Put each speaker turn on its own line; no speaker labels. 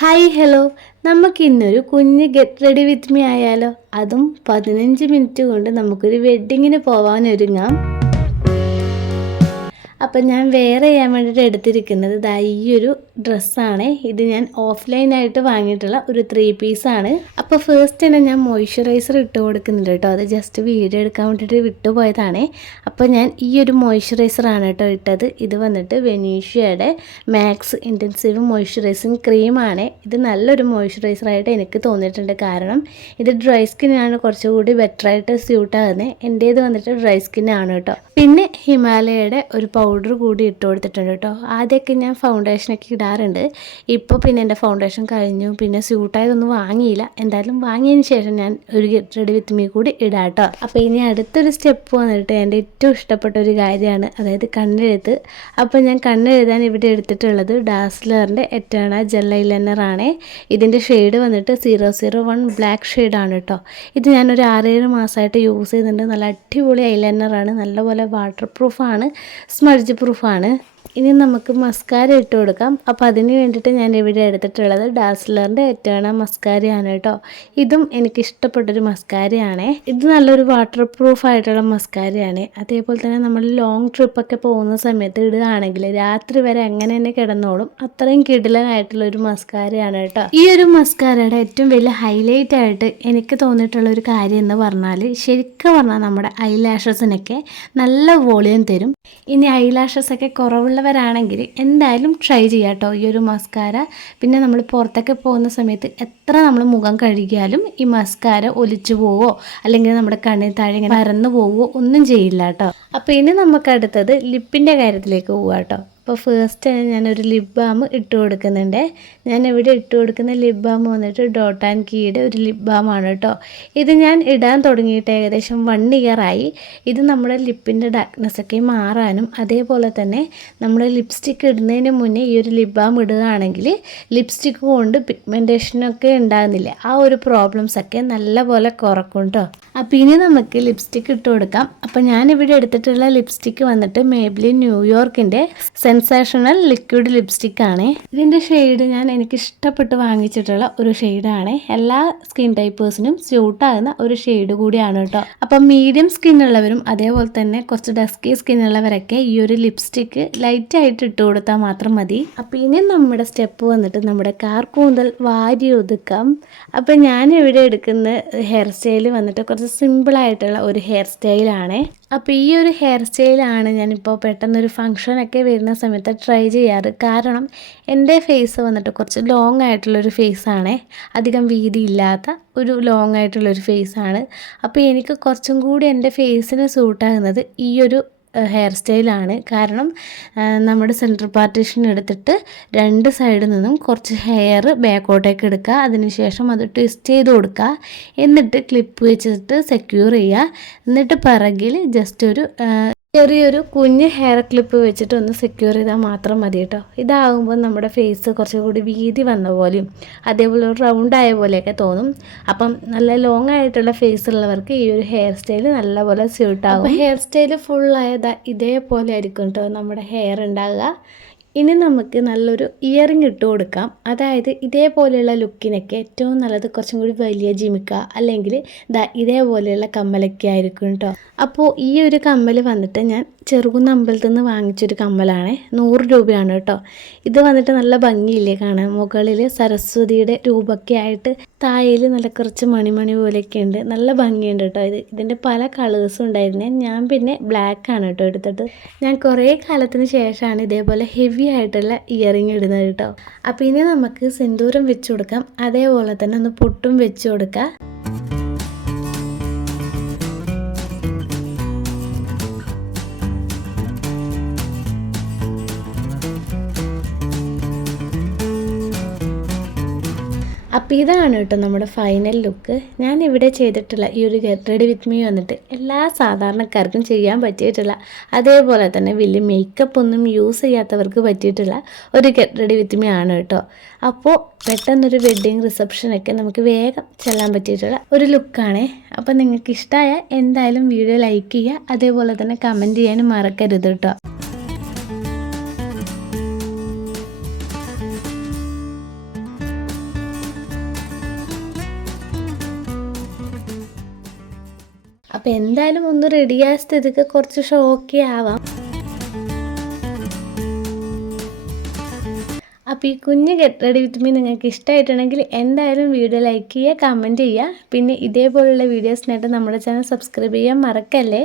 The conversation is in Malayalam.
Hi hello. നമുക്ക് ഇന്നൊരു കുഞ്ഞ് ഗെറ്റ് റെഡി വിത്ത് മീ ആയാലോ? അതും പതിനഞ്ച് മിനിറ്റ് കൊണ്ട് നമുക്കൊരു വെഡ്ഡിങ്ങിന് പോവാനൊരുങ്ങാം. അപ്പം ഞാൻ വേറെ ചെയ്യാൻ വേണ്ടിയിട്ട് എടുത്തിരിക്കുന്നത് ഇതാ ഈ ഒരു ഡ്രസ്സാണ്. ഇത് ഞാൻ ഓഫ്ലൈനായിട്ട് വാങ്ങിയിട്ടുള്ള ഒരു ത്രീ പീസാണ് അപ്പോൾ ഫസ്റ്റ് തന്നെ ഞാൻ മോയ്സ്ചറൈസർ ഇട്ട് കൊടുക്കുന്നില്ല കേട്ടോ. അത് ജസ്റ്റ് വീഡിയോ എടുക്കാൻ വേണ്ടിയിട്ട് വിട്ടുപോയതാണ് അപ്പോൾ ഞാൻ ഈ ഒരു മോയ്സ്ചറൈസറാണ് കേട്ടോ ഇട്ടത്. ഇത് വന്നിട്ട് വെനീഷ്യയുടെ മാക്സ് ഇന്റൻസീവ് മോയ്സ്ചറൈസിങ് ക്രീമാണ് ഇത് നല്ലൊരു മോയ്സ്ചറൈസറായിട്ട് എനിക്ക് തോന്നിയിട്ടുണ്ട്. കാരണം ഇത് ഡ്രൈ സ്കിന്നാണ് കുറച്ചുകൂടി ബെറ്ററായിട്ട് സ്യൂട്ടാകുന്നത് എന്റേത് വന്നിട്ട് ഡ്രൈ സ്കിന്നാണ് കേട്ടോ. പിന്നെ ഹിമാലയയുടെ ഒരു പൗഡർ കൂടി ഇട്ട് കൊടുത്തിട്ടുണ്ട് കേട്ടോ. ആദ്യമൊക്കെ ഞാൻ ഫൗണ്ടേഷനൊക്കെ ഇടാറുണ്ട്. ഇപ്പോൾ പിന്നെ എന്റെ ഫൗണ്ടേഷൻ കഴിഞ്ഞു. പിന്നെ സ്യൂട്ടായതൊന്നും വാങ്ങിയില്ല. എന്തായാലും വാങ്ങിയതിന് ശേഷം ഞാൻ ഒരു ഗെറ്റ് റെഡി വിത്ത് മീ കൂടി ഇടാം കേട്ടോ. അപ്പോൾ ഇനി അടുത്തൊരു സ്റ്റെപ്പ് വന്നിട്ട് എന്റെ ഏറ്റവും ഇഷ്ടപ്പെട്ട ഒരു കാര്യമാണ്. അതായത് കണ്ണെഴുത്ത്. അപ്പോൾ ഞാൻ കണ്ണെഴുതാൻ ഇവിടെ എടുത്തിട്ടുള്ളത് ഡാസ്ലറിന്റെ എറ്റേണ ജെൽ ഐലൈനറാണ് ഇതിന്റെ ഷെയ്ഡ് വന്നിട്ട് സീറോ സീറോ വൺ ബ്ലാക്ക് ഷെയ്ഡാണ് കേട്ടോ. ഇത് ഞാനൊരു ആറേഴ് മാസമായിട്ട് യൂസ് ചെയ്യുന്നുണ്ട്. നല്ല അടിപൊളി ഐലൈനറാണ് നല്ലപോലെ വാട്ടർ പ്രൂഫാണ് സ്മഡ്ജ് പ്രൂഫാണ്. ഇനി നമുക്ക് മസ്കാര ഇട്ട് കൊടുക്കാം. അപ്പോൾ അതിന് വേണ്ടിയിട്ട് ഞാൻ ഇവിടെ എടുത്തിട്ടുള്ളത് ഡാസ്ലറിന്റെ എറ്റേണ മസ്കാരയാണ് കേട്ടോ ഇതും എനിക്ക് ഇഷ്ടപ്പെട്ടൊരു മസ്കാരയാണ് ഇത് നല്ലൊരു വാട്ടർ പ്രൂഫ് ആയിട്ടുള്ള മസ്കാരയാണ് അതേപോലെ തന്നെ നമ്മൾ ലോങ് ട്രിപ്പൊക്കെ പോകുന്ന സമയത്ത് ഇടുകയാണെങ്കിൽ രാത്രി വരെ അങ്ങനെ തന്നെ കിടന്നോളും. അത്രയും കിടിലനായിട്ടുള്ള ഒരു മസ്കാരയാണ് കേട്ടോ ഈ ഒരു മസ്കാരയുടെ ഏറ്റവും വലിയ ഹൈലൈറ്റ് ആയിട്ട് എനിക്ക് തോന്നിയിട്ടുള്ള ഒരു കാര്യം എന്ന് പറഞ്ഞാൽ ശരിക്കും പറഞ്ഞാൽ നമ്മുടെ ഐലാഷസിനൊക്കെ നല്ല വോളിയം തരും. ഇനി ഐലാഷസ് ഒക്കെ കുറവുള്ളവരാണെങ്കിൽ എന്തായാലും ട്രൈ ചെയ്യാം കേട്ടോ ഈ ഒരു മസ്കാര പിന്നെ നമ്മൾ പുറത്തൊക്കെ പോകുന്ന സമയത്ത് എത്ര നമ്മൾ മുഖം കഴുകിയാലും ഈ മസ്കാര ഒലിച്ചു പോവോ? അല്ലെങ്കിൽ നമ്മുടെ കണ്ണിൽ താഴെ ഇങ്ങനെ പരന്നു പോവോ? ഒന്നും ചെയ്യില്ല കേട്ടോ അപ്പോൾ ഇനി നമുക്ക് അടുത്തത് ലിപ്പിന്റെ കാര്യത്തിലേക്ക് പോവാം കേട്ടോ അപ്പോൾ ഫേസ്റ്റ് ഞാനൊരു ലിപ് ബാം ഇട്ട് കൊടുക്കുന്നുണ്ട്. ഞാൻ ഇവിടെ ഇട്ട് കൊടുക്കുന്ന ലിപ് ബാം വന്നിട്ട് ഡോട്ട് ആൻഡ് കീയുടെ ഒരു ലിപ് ബാമാണ് കേട്ടോ. ഇത് ഞാൻ ഇടാൻ തുടങ്ങിയിട്ട് ഏകദേശം വൺ ഇയർ ആയി. ഇത് നമ്മുടെ ലിപ്പിന്റെ ഡാർക്ക്നെസ് ഒക്കെ മാറാനും അതേപോലെ തന്നെ നമ്മൾ ലിപ്സ്റ്റിക്ക് ഇടുന്നതിന് മുന്നേ ഈ ഒരു ലിപ് ബാം ഇടുകയാണെങ്കിൽ ലിപ്സ്റ്റിക്ക് കൊണ്ട് പിഗ്മെന്റേഷനൊക്കെ ഉണ്ടാകുന്നില്ല. ആ ഒരു പ്രോബ്ലംസ് ഒക്കെ നല്ലപോലെ കുറക്കും കേട്ടോ. അപ്പോൾ ഇനി നമുക്ക് ലിപ്സ്റ്റിക്ക് ഇട്ട് കൊടുക്കാം. അപ്പോൾ ഞാനിവിടെ എടുത്തിട്ടുള്ള ലിപ്സ്റ്റിക്ക് വന്നിട്ട് മേബ്ലി ന്യൂയോർക്കിന്റെ സെൻസേഷണൽ ലിക്വിഡ് ലിപ്സ്റ്റിക് ആണ്. ഇതിന്റെ ഷെയ്ഡ് ഞാൻ എനിക്ക് ഇഷ്ടപ്പെട്ട് വാങ്ങിച്ചിട്ടുള്ള ഒരു ഷെയ്ഡാണ് എല്ലാ സ്കിൻ ടൈപ്പേഴ്സിനും സ്യൂട്ട് ആകുന്ന ഒരു ഷെയ്ഡ് കൂടിയാണ് കേട്ടോ. അപ്പം മീഡിയം സ്കിൻ ഉള്ളവരും അതേപോലെ തന്നെ കുറച്ച് ഡസ്കി സ്കിൻ ഉള്ളവരൊക്കെ ഈ ഒരു ലിപ്സ്റ്റിക്ക് ലൈറ്റ് ആയിട്ട് ഇട്ട് കൊടുത്താൽ മാത്രം മതി. അപ്പം ഇനി നമ്മുടെ സ്റ്റെപ്പ് വന്നിട്ട് നമ്മുടെ കാർ കൂന്തൽ വാരി ഒതുക്കാം. അപ്പം ഞാൻ ഇവിടെ എടുക്കുന്ന ഹെയർ സ്റ്റൈൽ വന്നിട്ട് കുറച്ച് സിമ്പിളായിട്ടുള്ള ഒരു ഹെയർ സ്റ്റൈലാണ് അപ്പോൾ ഈ ഒരു ഹെയർ സ്റ്റൈലാണ് ഞാനിപ്പോൾ പെട്ടെന്നൊരു ഫംഗ്ഷനൊക്കെ വരുന്ന സമയത്ത് ട്രൈ ചെയ്യാറ്. കാരണം എന്റെ ഫേസ് വന്നിട്ട് കുറച്ച് ലോങ് ആയിട്ടുള്ളൊരു ഫേസാണേ അധികം വീതി ഇല്ലാത്ത ഒരു ലോങ് ആയിട്ടുള്ളൊരു ഫേസാണ് അപ്പോൾ എനിക്ക് കുറച്ചും കൂടി എന്റെ ഫേസിന് സൂട്ടാകുന്നത് ഈ ഒരു ഹെയർ സ്റ്റൈലാണ് കാരണം നമ്മുടെ സെൻട്രൽ പാർട്ടീഷൻ എടുത്തിട്ട് രണ്ട് സൈഡിൽ നിന്നും കുറച്ച് ഹെയർ ബാക്കോട്ടേക്ക് എടുക്കുക. അതിനുശേഷം അത് ട്വിസ്റ്റ് ചെയ്ത് കൊടുക്കുക. എന്നിട്ട് ക്ലിപ്പ് വെച്ചിട്ട് സെക്യൂർ ചെയ്യുക. എന്നിട്ട് പിറകിൽ ജസ്റ്റ് ഒരു ചെറിയൊരു കുഞ്ഞ് ഹെയർ ക്ലിപ്പ് വെച്ചിട്ട് ഒന്ന് സെക്യൂർ ചെയ്താൽ മാത്രം മതി കേട്ടോ. ഇതാകുമ്പോൾ നമ്മുടെ ഫേസ് കുറച്ചുകൂടി വീതി വന്ന പോലെയും അതേപോലെ റൗണ്ട് ആയ പോലെയൊക്കെ തോന്നും. അപ്പം നല്ല ലോങ് ആയിട്ടുള്ള ഫേസ് ഉള്ളവർക്ക് ഈ ഒരു ഹെയർ സ്റ്റൈൽ നല്ലപോലെ സ്യൂട്ടാകും ഹെയർ സ്റ്റൈൽ ഫുള്ളായതാ ഇതേപോലെ ആയിരിക്കും കേട്ടോ നമ്മുടെ ഹെയർ ഉണ്ടാകുക ഇനി നമുക്ക് നല്ലൊരു ഇയറിംഗ് ഇട്ട് കൊടുക്കാം. അതായത് ഇതേപോലെയുള്ള ലുക്കിനൊക്കെ ഏറ്റവും നല്ലത് കുറച്ചും കൂടി വലിയ ജിമിക്ക അല്ലെങ്കിൽ ദാ ഇതേപോലെയുള്ള കമ്മലൊക്കെ ആയിരിക്കും കേട്ടോ അപ്പോൾ ഈ ഒരു കമ്മൽ വന്നിട്ട് ഞാൻ ചെറുകുന്ന അമ്പലത്തിൽ നിന്ന് വാങ്ങിച്ചൊരു കമ്മലാണ്. നൂറ് രൂപയാണ് കേട്ടോ ഇത് വന്നിട്ട് നല്ല ഭംഗിയില്ലേ കാണാൻ. മുകളിൽ സരസ്വതിയുടെ രൂപമൊക്കെ ആയിട്ട് തായയിൽ നല്ല കുറച്ച് മണിമണി പോലെയൊക്കെ ഉണ്ട്. നല്ല ഭംഗിയുണ്ട് കേട്ടോ ഇത്. ഇതിന്റെ പല കളേഴ്സും ഉണ്ടായിരുന്നേ. ഞാൻ പിന്നെ ബ്ലാക്കാണ് കേട്ടോ എടുത്തിട്ട് ഞാൻ കുറേ കാലത്തിന് ശേഷമാണ് ഇതേപോലെ ഹെവി ആയിട്ടുള്ള ഇയറിങ് ഇടുന്നത് കേട്ടോ. അപ്പോൾ ഇനി നമുക്ക് സിന്ദൂരം വെച്ച് കൊടുക്കാം. അതേപോലെ തന്നെ ഒന്ന് പൊട്ടും വെച്ച് കൊടുക്കാം. അപ്പോൾ ഇതാണ് കേട്ടോ നമ്മുടെ ഫൈനൽ ലുക്ക് ഞാൻ ഇവിടെ ചെയ്തിട്ടുള്ള ഈ ഒരു ഗെറ്റ് റെഡി വിത്ത് മീ വന്നിട്ട് എല്ലാ സാധാരണക്കാർക്കും ചെയ്യാൻ പറ്റിയിട്ടുള്ള അതേപോലെ തന്നെ വലിയ മേക്കപ്പ് ഒന്നും യൂസ് ചെയ്യാത്തവർക്ക് പറ്റിയിട്ടുള്ള ഒരു ഗെറ്റ് റെഡി വിത്ത് മീ ആണ് കേട്ടോ. അപ്പോൾ പെട്ടെന്നൊരു വെഡ്ഡിങ് റിസപ്ഷനൊക്കെ നമുക്ക് വേഗം ചെല്ലാൻ പറ്റിയിട്ടുള്ള ഒരു ലുക്കാണേ അപ്പോൾ നിങ്ങൾക്ക് ഇഷ്ടമായ എന്തായാലും വീഡിയോ ലൈക്ക് ചെയ്യുക അതേപോലെ തന്നെ കമന്റ് ചെയ്യാനും മറക്കരുത് കേട്ടോ. അപ്പോൾ എന്തായാലും ഒന്ന് റെഡിയായ സ്ഥിതിക്ക് കുറച്ച് ഷോക്കി ആവാം. അപ്പോൾ ഈ കുഞ്ഞ് ഗെറ്റ് റെഡി വിത്ത് മീ നിങ്ങൾക്ക് ഇഷ്ടമായിട്ടുണ്ടെങ്കിൽ എന്തായാലും വീഡിയോ ലൈക്ക് ചെയ്യുക കമന്റ് ചെയ്യുക. പിന്നെ ഇതേപോലുള്ള വീഡിയോസിനായിട്ട് നമ്മുടെ ചാനൽ സബ്സ്ക്രൈബ് ചെയ്യാൻ മറക്കല്ലേ?